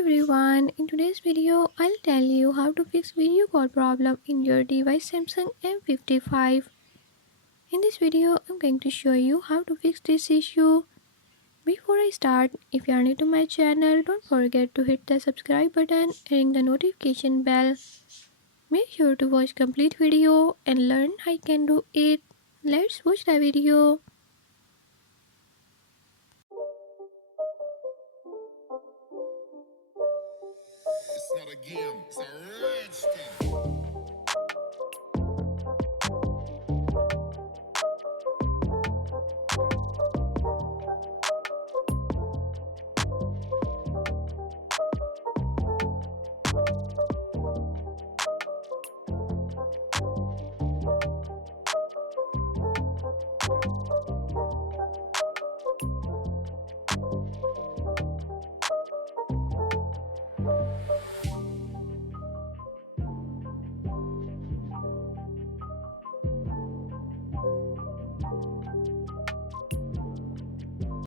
everyone, in today's video I'll tell you how to fix video call problem in your device Samsung M55. In this video I'm going to show you how to fix this issue. Before I start, if you are new to my channel, don't forget to hit the subscribe button and ring the notification bell. Make sure to watch complete video and learn how I can do it. Let's watch the video. It's not a game, it's a rich thing.